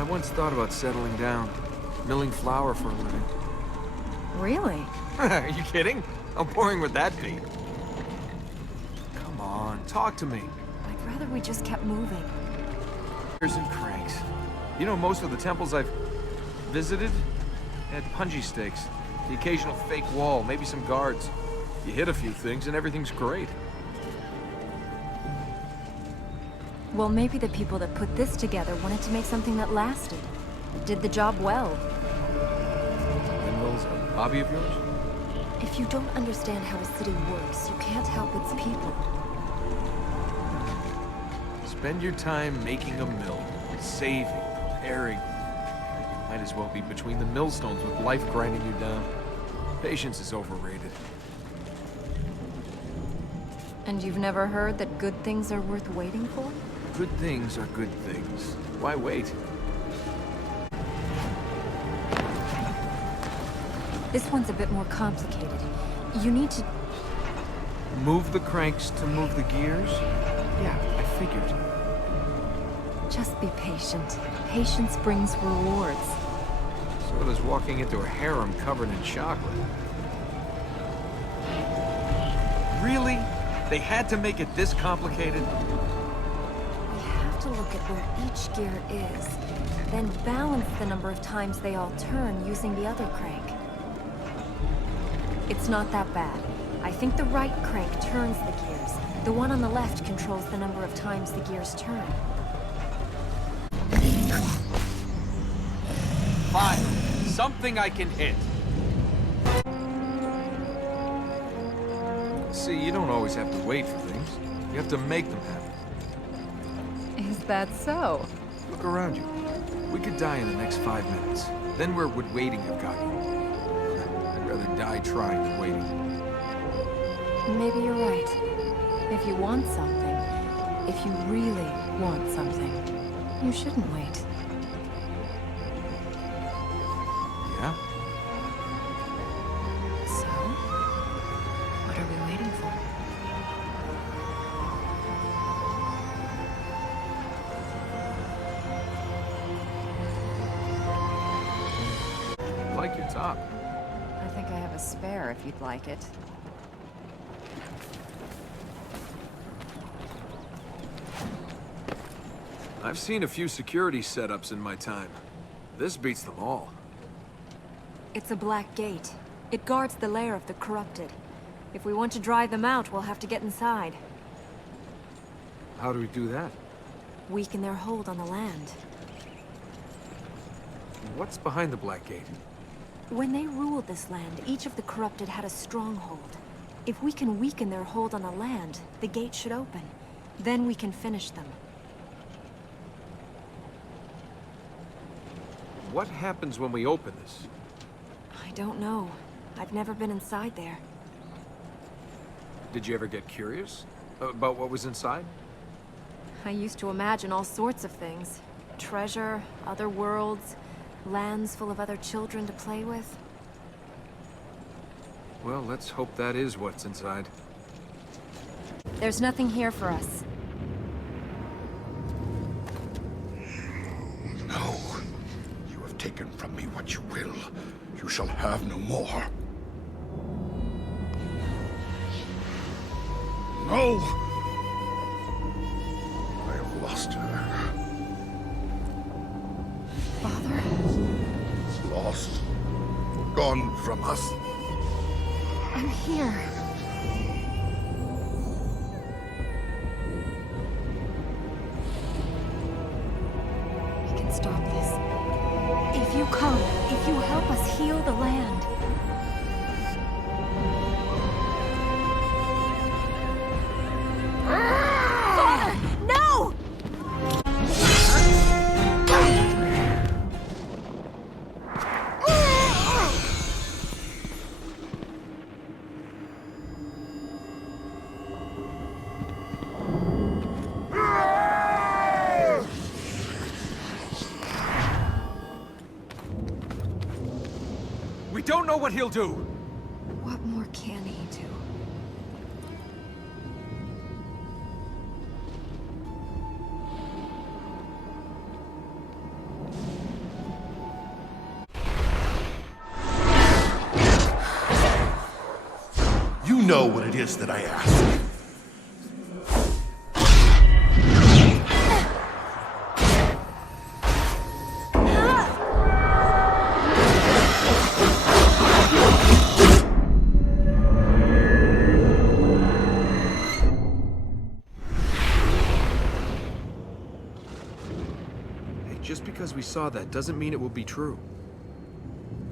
I once thought about settling down, milling flour for a living. Really? Are you kidding? How boring would that be? Come on, talk to me. I'd rather we just kept moving. Gears and cranks. You know, most of the temples I've visited had punji stakes, the occasional fake wall, maybe some guards. You hit a few things and everything's great. Well, maybe the people that put this together wanted to make something that lasted. Did the job well. Windmills a hobby of yours? If you don't understand how a city works, you can't help its people. Spend your time making a mill, saving, preparing. Might as well be between the millstones with life grinding you down. Patience is overrated. And you've never heard that good things are worth waiting for? Good things are good things. Why wait? This one's a bit more complicated. You need to... Move the cranks to move the gears? Yeah, I figured. Just be patient. Patience brings rewards. So does walking into a harem covered in chocolate. Really? They had to make it this complicated? We have to look at where each gear is, then balance the number of times they all turn using the other crank. It's not that bad. I think the right crank turns the gears. The one on the left controls the number of times the gears turn. Fine. Something I can hit. See, you don't always have to wait for things. You have to make them happen. Is that so? Look around you. We could die in the next 5 minutes. Then where would waiting have got you? I'd rather die trying than waiting. Maybe you're right. If you want something, if you really want something, you shouldn't wait. Yeah? So, what are we waiting for? I like your top. I think I have a spare if you'd like it. I've seen a few security setups in my time. This beats them all. It's a black gate. It guards the lair of the corrupted. If we want to drive them out, we'll have to get inside. How do we do that? Weaken their hold on the land. What's behind the Black Gate? When they ruled this land, each of the corrupted had a stronghold. If we can weaken their hold on the land, the gate should open. Then we can finish them. What happens when we open this? I don't know. I've never been inside there. Did you ever get curious about what was inside? I used to imagine all sorts of things. Treasure, other worlds, lands full of other children to play with. Well, let's hope that is what's inside. There's nothing here for us. No. You have taken from me what you will. You shall have no more. No! I have lost her. Father? Lost. Gone from us. I'm here. We can stop this. If you come, if you help us heal the land. Father! No! We don't know what he'll do! What more can he do? know what it is that I ask. Just because we saw that doesn't mean it will be true.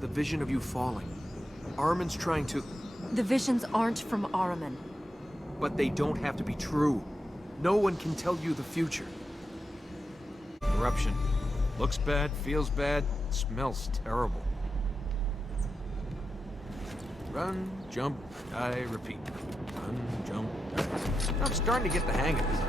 The vision of you falling. Ahriman's trying to... The visions aren't from Ahriman. But they don't have to be true. No one can tell you the future. Corruption. Looks bad, feels bad, smells terrible. Run, jump, die, repeat. Run, jump, die. I'm starting to get the hang of this.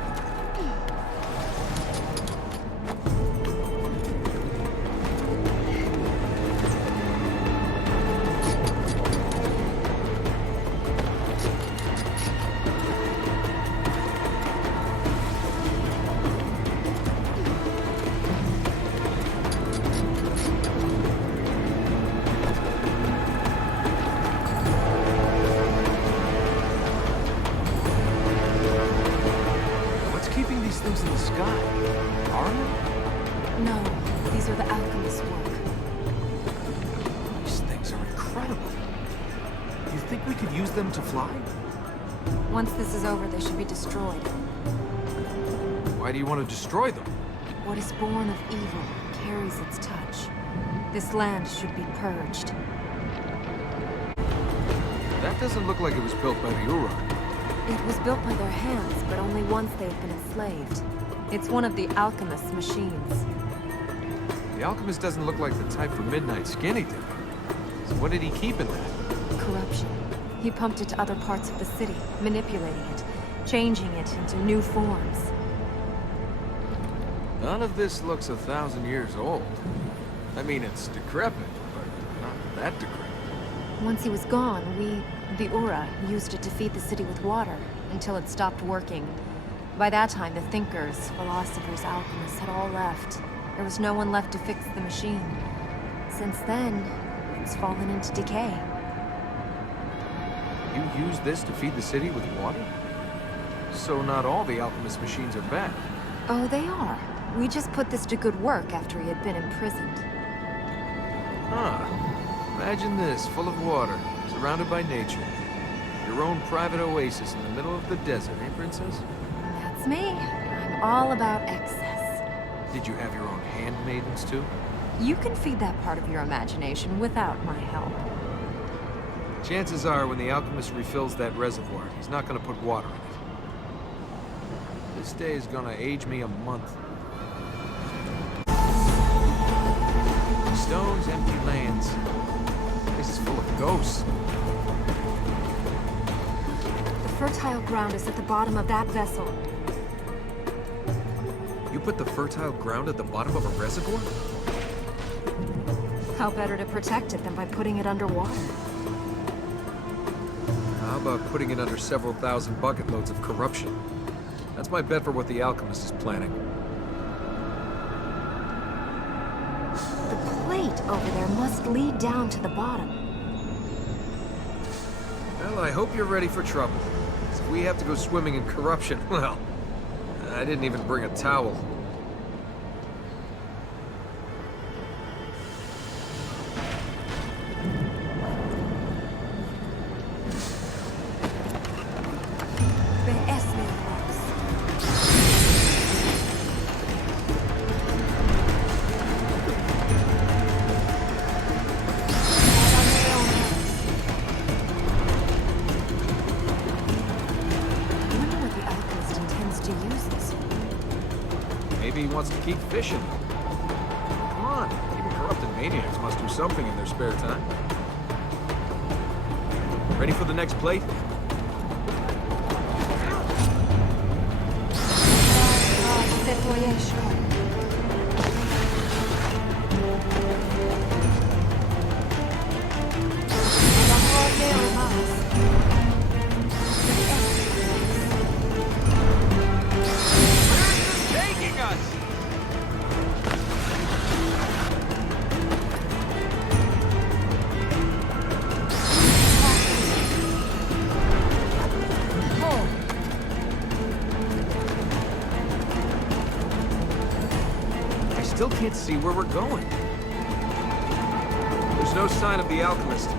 Things in the sky. Ahriman? No, these are the alchemist's work. These things are incredible. You think we could use them to fly? Once this is over, they should be destroyed. Why do you want to destroy them? What is born of evil carries its touch. This land should be purged. That doesn't look like it was built by the Ura. It was built by their hands, but only once they had been enslaved. It's one of the alchemist's machines. The alchemist doesn't look like the type for midnight skinny dipping. So what did he keep in that? Corruption. He pumped it to other parts of the city, manipulating it, changing it into new forms. None of this looks 1,000 years old. I mean, it's decrepit, but not that decrepit. Once he was gone, the Ura, used it to feed the city with water, until it stopped working. By that time, the thinkers, philosophers, alchemists had all left. There was no one left to fix the machine. Since then, it's fallen into decay. You use this to feed the city with water? So not all the alchemist machines are bad. Oh, they are. We just put this to good work after he had been imprisoned. Huh. Imagine this, full of water, surrounded by nature. Your own private oasis in the middle of the desert, eh, Princess? That's me. I'm all about excess. Did you have your own handmaidens, too? You can feed that part of your imagination without my help. Chances are, when the alchemist refills that reservoir, he's not gonna put water in it. This day is gonna age me a month. Stones, empty lands. This is full of ghosts. The fertile ground is at the bottom of that vessel. You put the fertile ground at the bottom of a reservoir? How better to protect it than by putting it underwater? How about putting it under several thousand bucket loads of corruption? That's my bet for what the alchemist is planning. The plate over there must lead down to the bottom. Well, I hope you're ready for trouble. 'Cause if we have to go swimming in corruption, well, I didn't even bring a towel. Maybe he wants to keep fishing. Come on, even corrupted maniacs must do something in their spare time. Ready for the next plate? can't see where we're going. There's no sign of the alchemist.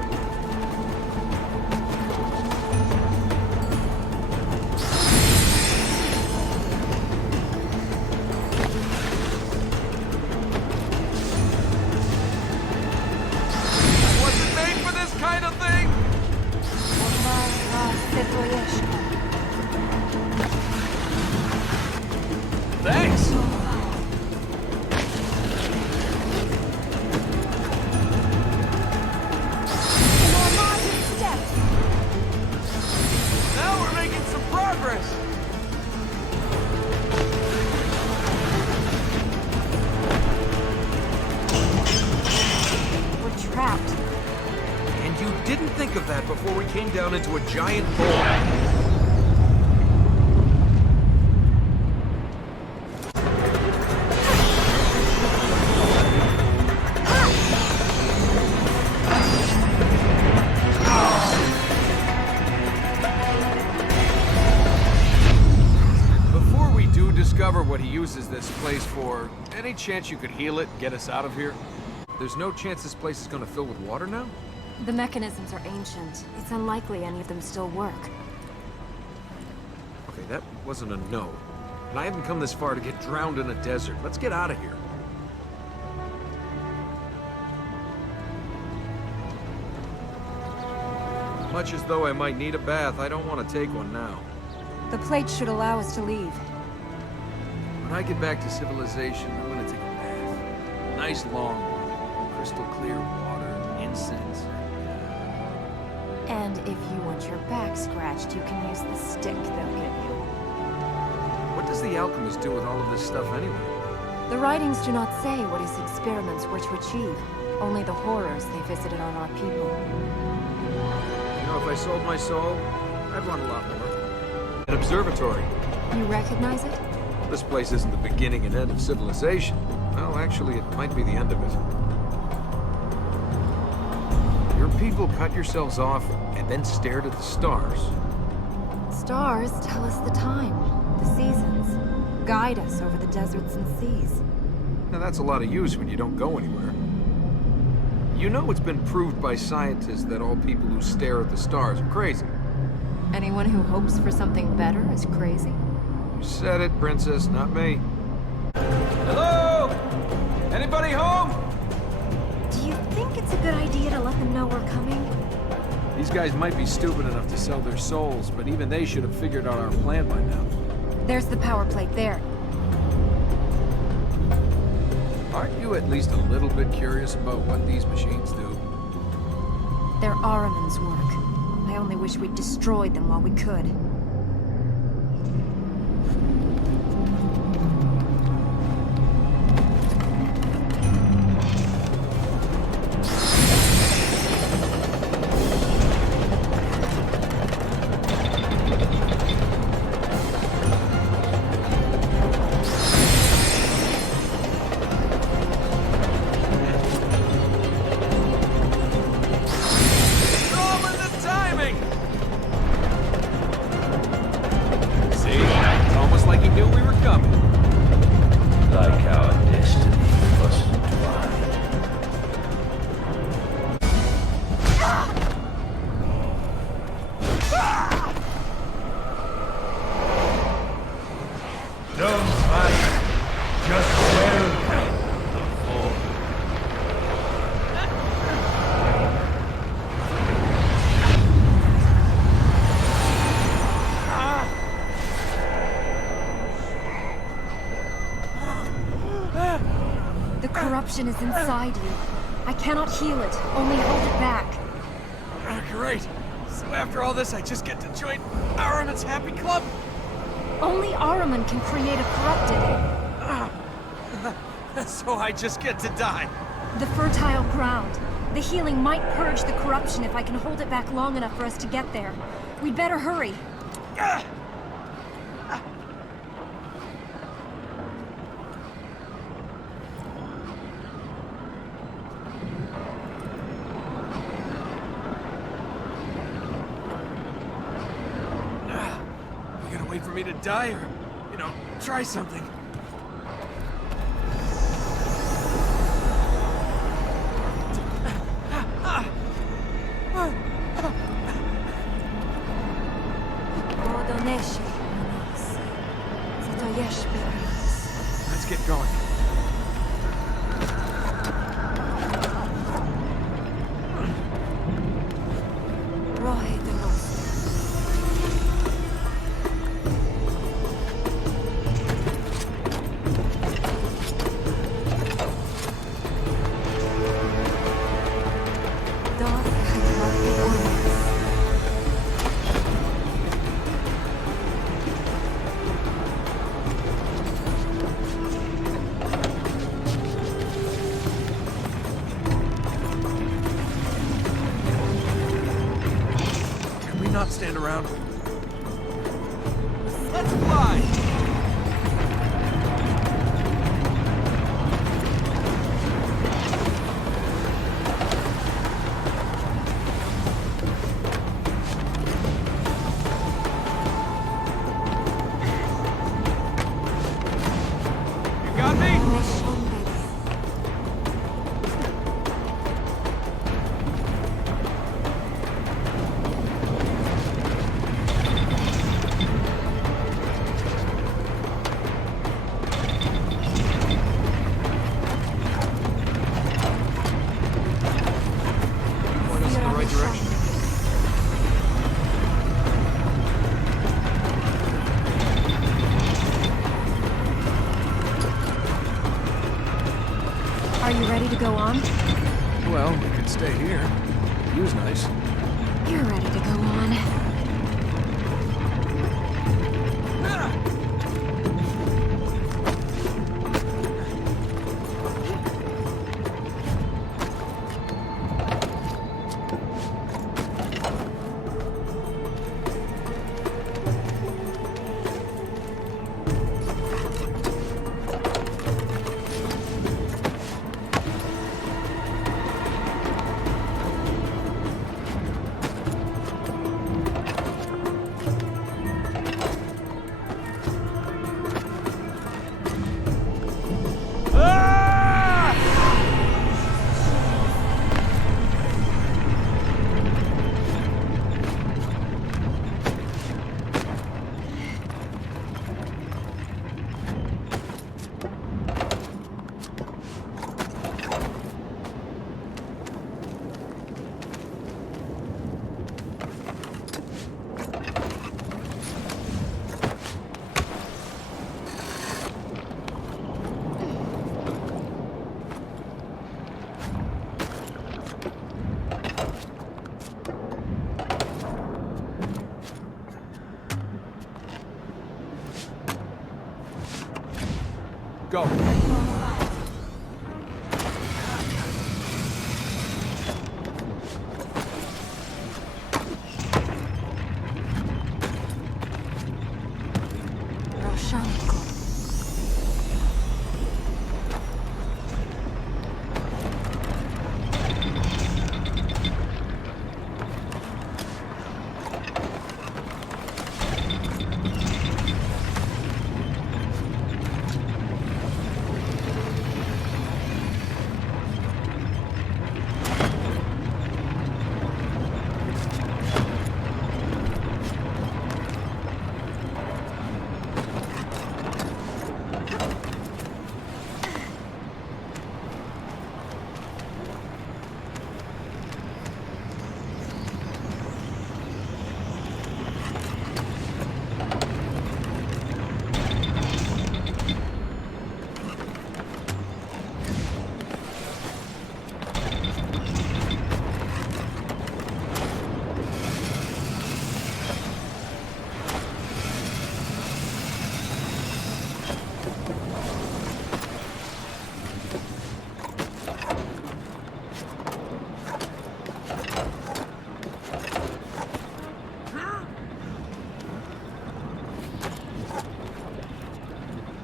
Thanks! Now we're making some progress! We're trapped. And you didn't think of that before we came down into a giant bowl. Discover what he uses this place for. Any chance you could heal it and get us out of here? There's no chance this place is gonna fill with water now? The mechanisms are ancient. It's unlikely any of them still work. Okay, that wasn't a no. And I haven't come this far to get drowned in a desert. Let's get out of here. Much as though I might need a bath, I don't want to take one now. The plate should allow us to leave. When I get back to civilization, I'm gonna take a bath. Nice long one. Crystal clear water, incense. And if you want your back scratched, you can use the stick they'll give you. What does the alchemist do with all of this stuff anyway? The writings do not say what his experiments were to achieve. Only the horrors they visited on our people. You know, if I sold my soul, I'd want a lot more. An observatory. You recognize it? This place isn't the beginning and end of civilization. Well, actually, it might be the end of it. Your people cut yourselves off and then stared at the stars. Stars tell us the time, the seasons, guide us over the deserts and seas. Now, that's a lot of use when you don't go anywhere. You know it's been proved by scientists that all people who stare at the stars are crazy. Anyone who hopes for something better is crazy? You said it, Princess, not me. Hello? Anybody home? Do you think it's a good idea to let them know we're coming? These guys might be stupid enough to sell their souls, but even they should have figured out our plan by now. There's the power plate there. Aren't you at least a little bit curious about what these machines do? They're Ahriman's work. I only wish we'd destroyed them while we could. Corruption is inside you. I cannot heal it, only hold it back. Great. So after all this, I just get to join Ahriman's happy club? Only Ahriman can create a corrupted. So I just get to die. The fertile ground. The healing might purge the corruption if I can hold it back long enough for us to get there. We'd better hurry. Wait for me to die or, try something. stand around. Let's fly! You got me? Point us in the right direction. Are you ready to go on? Well, we could stay here. The view's nice. You're ready to go on. Go. Roshanko.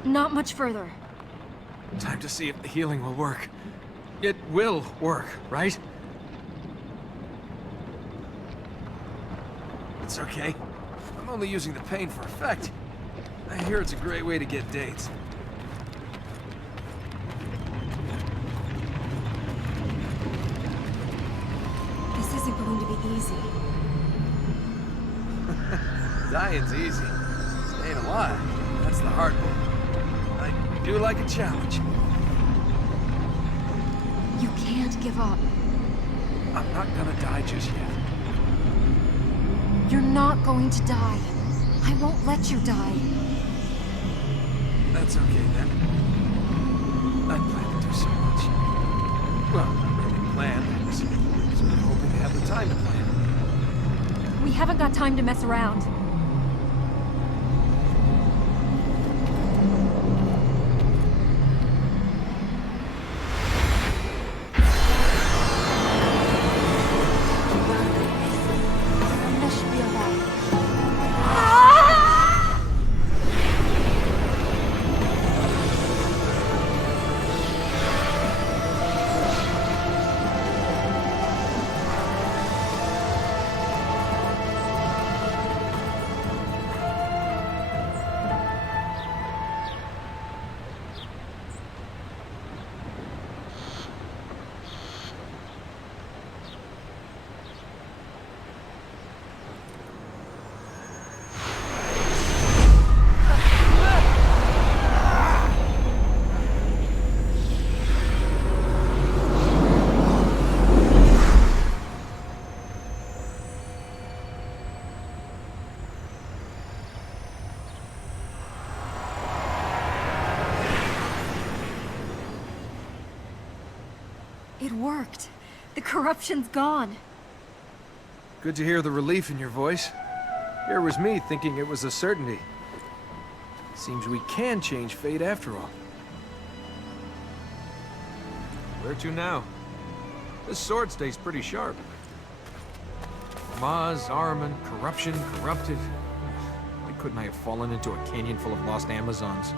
Not much further. Time to see if the healing will work. It will work, right? It's okay. I'm only using the pain for effect. I hear it's a great way to get dates. This isn't going to be easy. Dying's easy. Staying alive, that's the hard one. I do like a challenge. You can't give up. I'm not gonna die just yet. You're not going to die. I won't let you die. That's okay then. I plan to do so much. Well, not really plan. I was sort of hoping to have the time to plan. We haven't got time to mess around. This should be alright. It worked. The corruption's gone. Good to hear the relief in your voice. Here was me thinking it was a certainty. Seems we can change fate after all. Where to now? This sword stays pretty sharp. Maz, Ahriman, corruption, corrupted. Why couldn't I have fallen into a canyon full of lost Amazons?